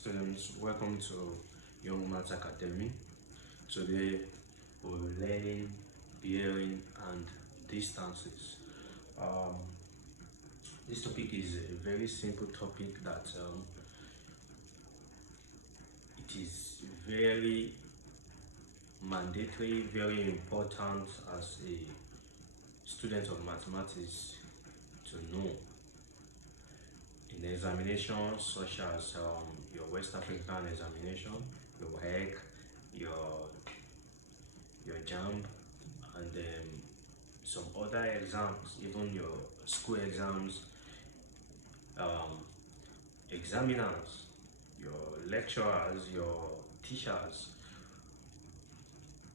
Students, welcome to Young Maths Academy. Today we're learning bearing and distances. Um, this topic is a very simple topic that it is very mandatory, very important as a student of mathematics to know in examinations such as your West African examination, your WAEC, your JAMB, and some other exams, even your school exams, um, examiners, your lecturers, your teachers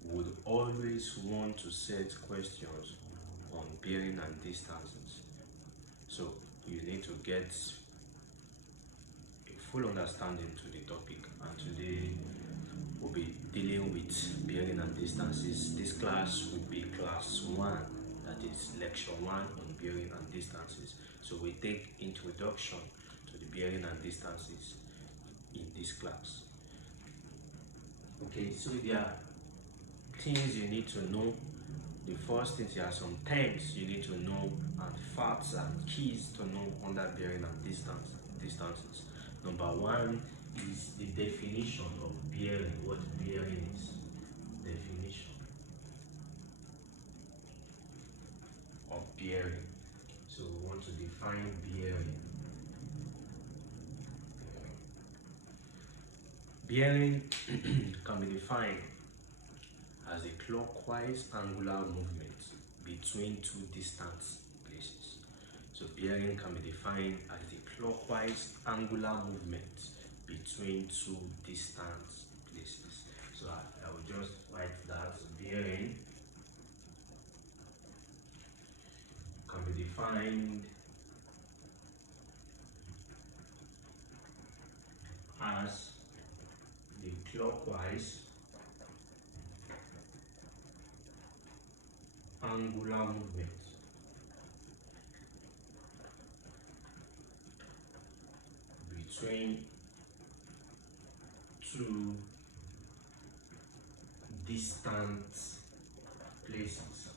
would always want to set questions on bearing and distances. So you need to get a full understanding to the topic, and today we'll be dealing with bearing and distances. This class will be class 1, that is lecture 1 on bearing and distances. So we take introduction to the bearing and distances in this class. Okay, so there are things you need to know. The first thing, there are some terms you need to know and facts and keys to know under bearing and distances. Number 1 is the definition of bearing, what bearing is. Definition of bearing. So we want to define bearing. Bearing can be defined as a clockwise angular movement between two distant places. So bearing can be defined as the clockwise angular movement between two distant places. So I will just write that bearing can be defined as the clockwise angular movement between two distant places.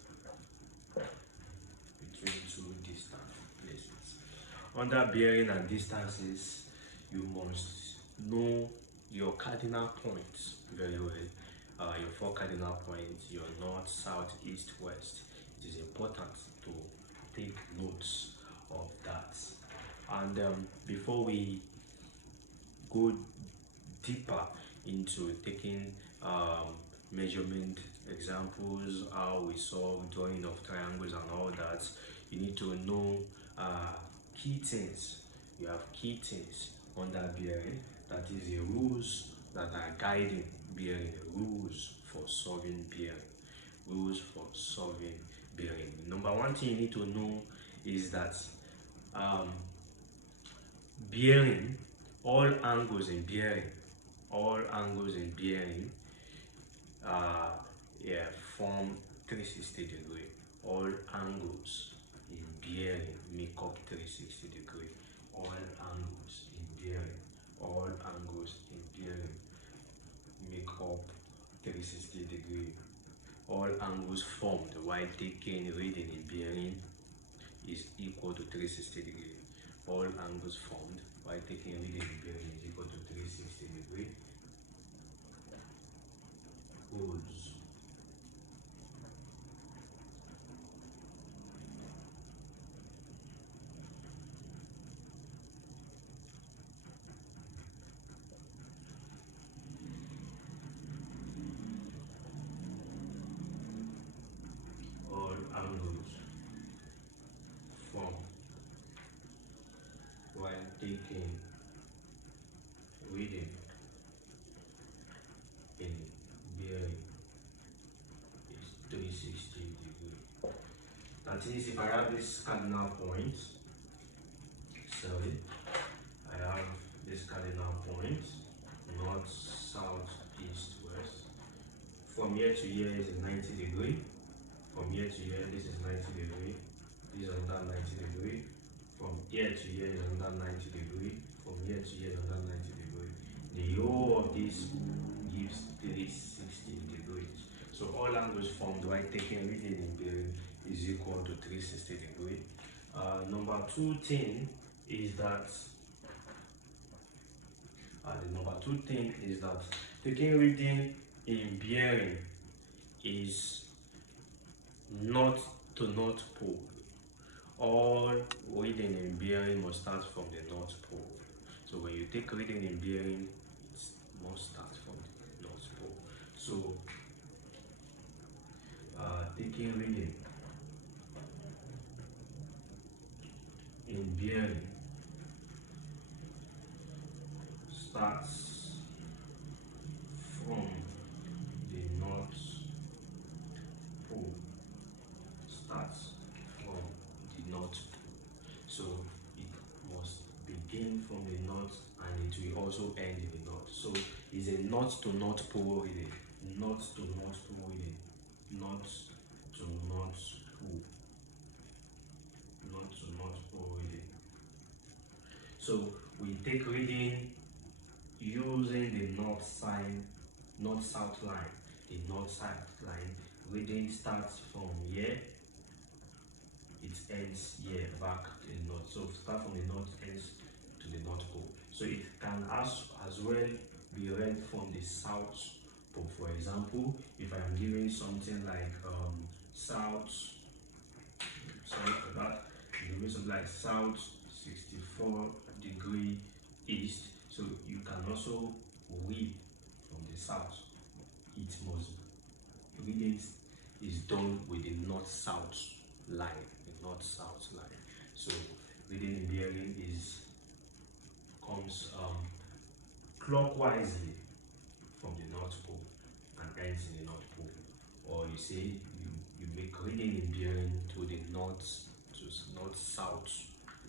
Under bearing and distances, you must know your cardinal points very well. Your 4 cardinal points, your north, south, east, west. It is important to take notes of that. And before we go deeper into taking measurement examples, how we solve drawing of triangles and all that, you need to know key things. You have key things under bearing, that is the rules that are guiding bearing, rules for solving bearing. Rules for solving bearing. Number 1 thing you need to know is that bearing, all angles in bearing form 360 degree. All angles in bearing make up 360 degree. All angles in bearing make up 360 degree. All angles formed while taking reading in bearing is equal to 360 degree. All angles formed while taking reading in bearing is equal to 360 degree. Rules. All angles formed while taking reading in bearing is 360 degree. That is, if I have this cardinal point, I have this cardinal point, north, south, east, west. From here to here is 90 degree. From here to here, this is 90 degree. This is another 90 degree. From here to here is another 90 degree. From here to here is another 90 degree. The whole of this gives 360 degrees. So all angles formed while taking reading in bearing is equal to 360 degrees. Number two thing is that taking reading in bearing is not to North Pole. All reading in bearing must start from the North Pole. So when you take reading in bearing, it must start from the North Pole. So taking reading in bearing starts from the North Pole. Starts from the North Pole. So it must begin from the north and it will also end in the north. So it's a north to North Pole reading. North to North Pole reading. North to North Pole. North to North Pole reading. So we take reading using the north-south line. The north-south line reading starts from here, it ends here back to the north. So start from the north, ends to the North Pole. So it can as well be read from the South Pole. For example, if I am giving something like south, sorry for that, giving something like south 64 degree east. So you can also read from the south. It must reading is done with the north-south line. The north-south line. So reading in bearing comes clockwise from the North Pole and ends in the North Pole. Or you say you make reading in bearing to the north-south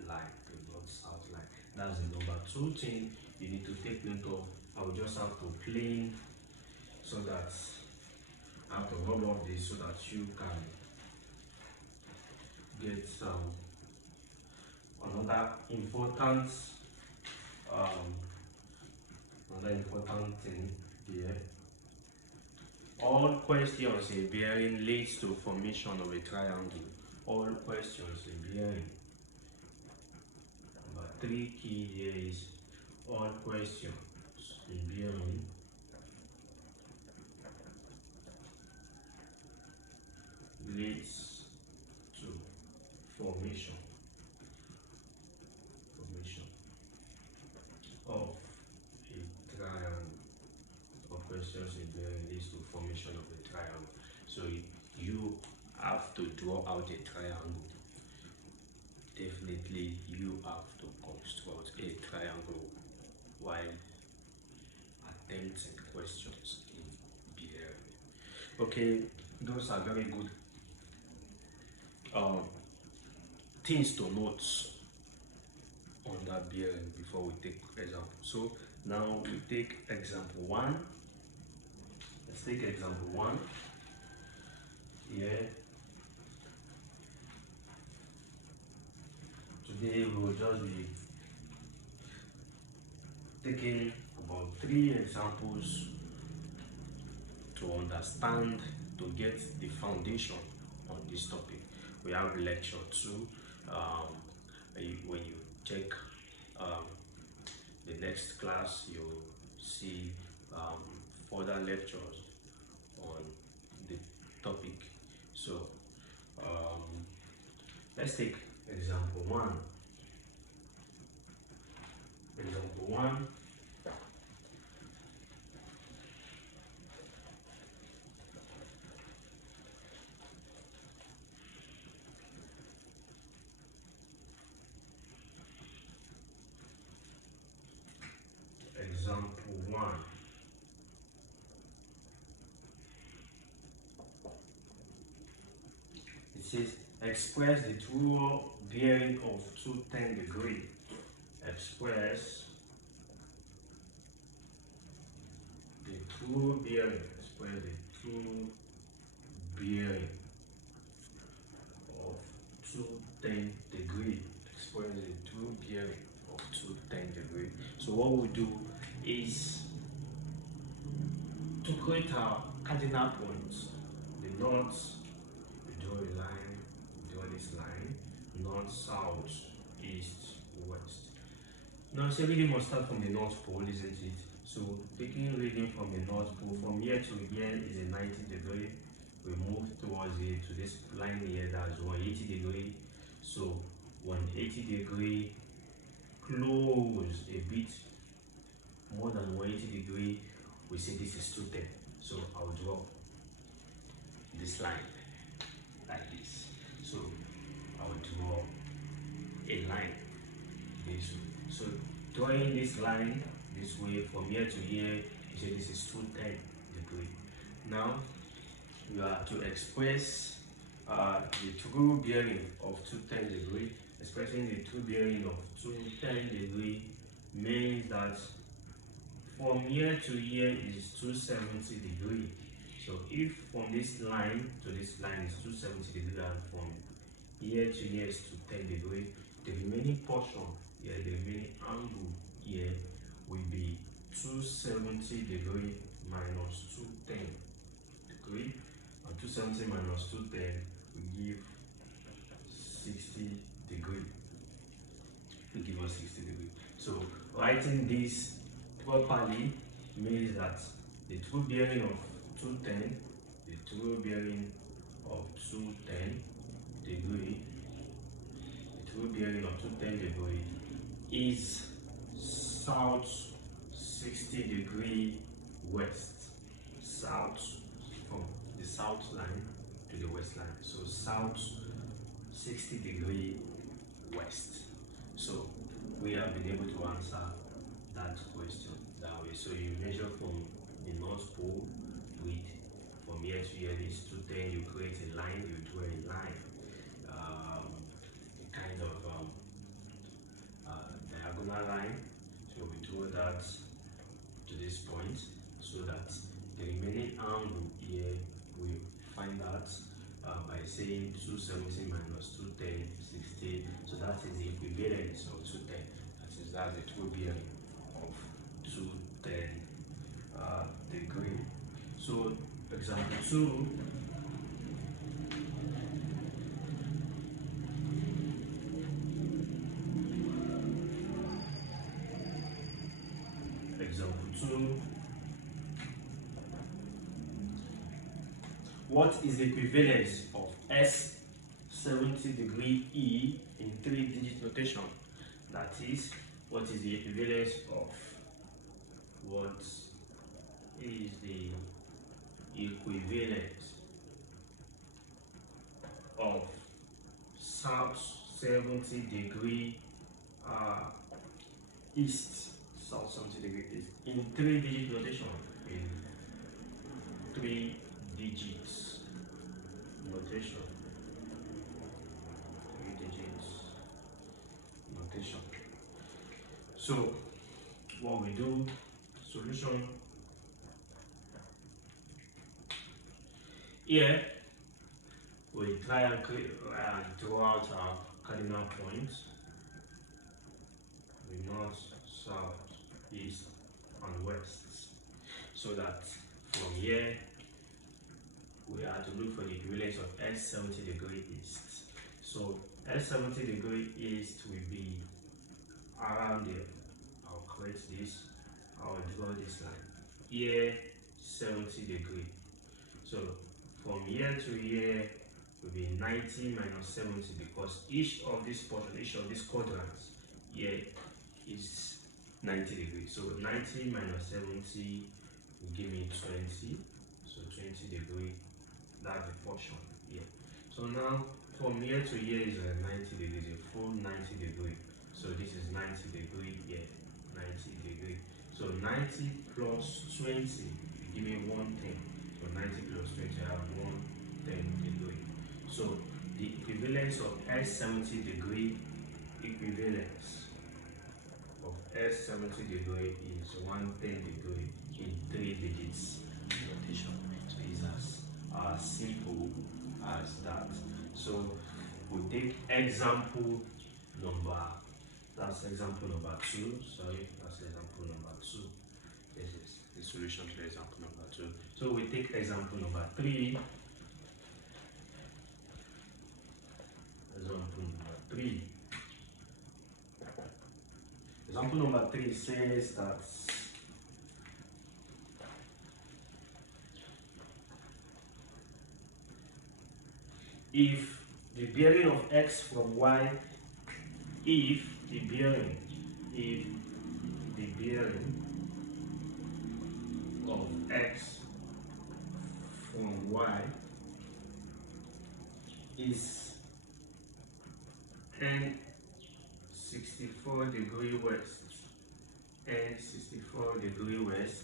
line. The north-south line. That's the number two thing you need to take note of. I will just have to plane so that I have to rub off this so that you can get another important thing here. All questions in bearing leads to formation of a triangle. All questions in bearing. Number three key here is all questions in bearing leads to formation of a triangle. All questions in bearing leads to formation of a triangle. So you have to draw out a triangle. Definitely you have to construct a triangle while attempting questions in bearing. Okay, those are very good things to note under bearing before we take example. So now we take example one. Let's take example one here. Today we will just be taking about 3 examples to understand, to get the foundation on this topic. We have lecture 2. When you check the next class, you'll see further lectures on the topic. So let's take example 1. Example 1. Example 1. It says express the true bearing of 210 degrees. Express the true bearing. Express the true bearing of 210 degrees. Express the true bearing of 210 degrees. So what we do is to create a cardinal point. The north, we draw a line, we draw this line, north, south, east, west. Now, so everything must start from the North Pole, isn't it? So, taking reading from the North Pole, from here to here is a 90 degree. We move towards it to this line here, that's 180 degree. So, 180 degree, close a bit more than 180 degree. We say this is 210. So, I'll draw this line like this. So, I'll draw a line this way. So drawing this line this way from here to here, you say this is 210 degree. Now you are to express the true bearing of 210 degree. Expressing the true bearing of 210 degree means that from here to here is 270 degree. So if from this line to this line is 270 degree and from here to here is 210 degree, the remaining portion here, the remaining angle here will be 270 degree minus 210 degree, and 270 minus 210 will give 60 degree. Will give us 60 degree. So writing this properly means that the true bearing of 210, the true bearing of 210 degree, the true bearing of 210 degree is south 60 degree west. South from the south line to the west line. So south 60 degree west. So we have been able to answer that question that way. So you measure from the North Pole with from here to here is 210, you create a line, you draw a line, a kind of diagonal line. So we draw that to this point so that the remaining angle here we find out by saying 270 minus 210, 60. So that is the equivalence of 210. That's the true bearing of 210 degree. So example 2. Example 2. What is the equivalence of S 70 degree E in 3-digit notation? That is, what is the equivalence of south 70 degree east, south 70 degree east in 3-digit notation? In 3 digits notation. 3 digits notation. So what we do, solution here, we try and draw out our cardinal points. The north, south, east, and west. So that from here we are to look for the equivalence of S 70 degree east. So S 70 degree east will be around there. I'll create this, I'll draw this line. Here 70 degree. So from here to here will be 90 minus 70 because each of this portion, each of these quadrants here is 90 degrees. So 90 minus 70 will give me 20. So 20 degree, that's the portion here. So now from here to here is 90 degrees, a full 90 degree. So this is 90 degree here, 90 degree. So 90 plus 20 will give me 110. So 90 plus 20, I have 110 degree. So the equivalence of S 70 degree equivalence of S 70 degree is 110 degree in 3 digits notation. So it's as simple as that. So we take example number, that's example number 2. Sorry, that's example number 2. This is the solution to example number 2. So we take example number 3. Example number 3. Example number 3 says that if the bearing of x from y, if the bearing of x from y is n 64° west, n 64° west,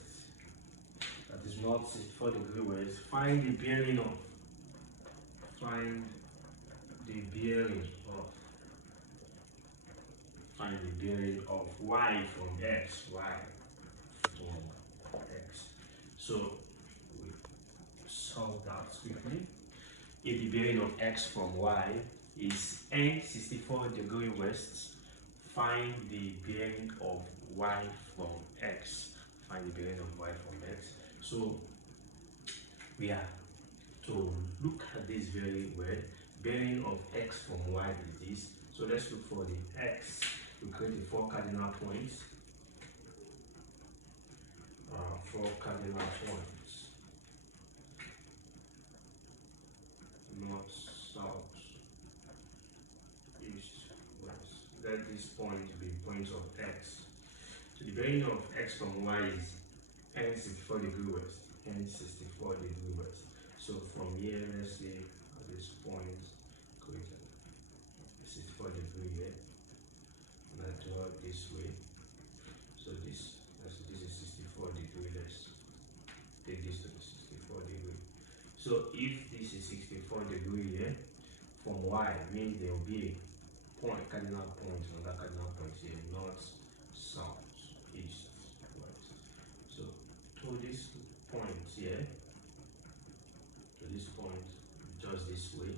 that is not 64° west, find the bearing of y from x, So we solve that quickly. If the bearing of x from y is n 64° west, find the bearing of y from x. So we are to look at this very well. Bearing of x from y is this. So let's look for the x. We create the 4 cardinal points. 4 cardinal points. North, south, east, west. Let this point be points of x. So the bearing of x from y is n 64° west. N 64° west. So from here, let's say at this point, create a 64° here, and I draw it this way. So this is 64°. Let's take this to the 64°. So if this is 64° here, from y means there will be a point, cardinal point, another cardinal point here, north, south, east, west. So to this point here, just this way.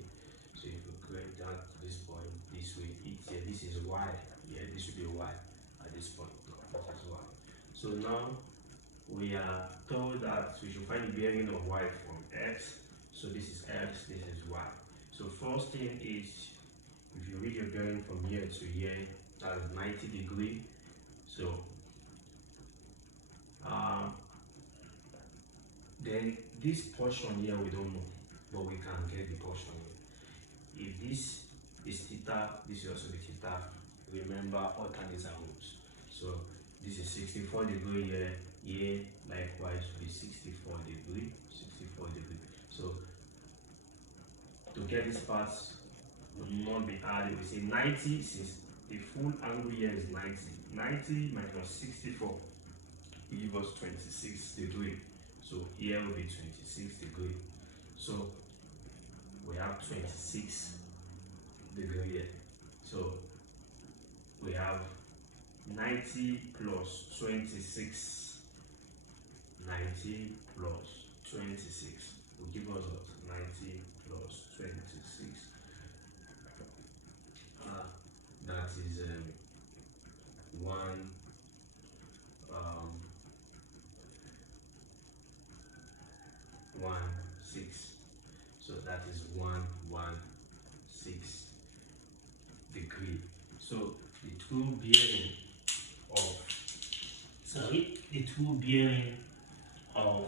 So if we create that to this point, this way, this is y. Yeah, this should be y at this point. This is y. So now we are told that we should find the bearing of y from x. So this is x, this is y. So first thing is, if you read your bearing from here to here, that's 90°. So then this portion here we don't know, but we can get the portion here. If this is theta, this will also be theta. Remember, alternates are rules. So this is 64° here. Here likewise will be 64°. So to get this part will not be added. We say 90, since the full angle here is 90. 90 minus 64 will give us 26°. So here will be 26°. So we have 26° here. So we have 90 plus 26. 90 plus 26 will give us what? 90 plus 26. That is 116. So that is 116°. So the true bearing of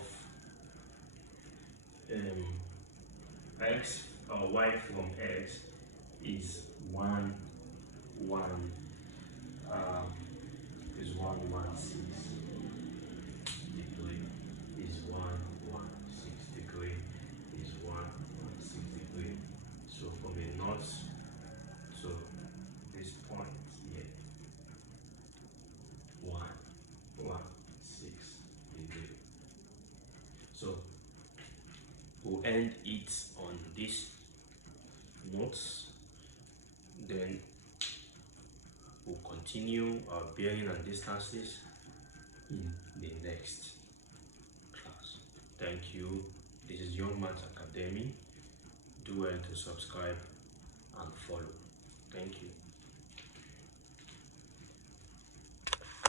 x or y from x is 116 degree. So from the north to this point here, 116 degree. So we'll end it on this notes. Then we'll continue our bearing and distances in the next class. Thank you. This is Young Man's Academy. Do well to subscribe and follow. Thank you.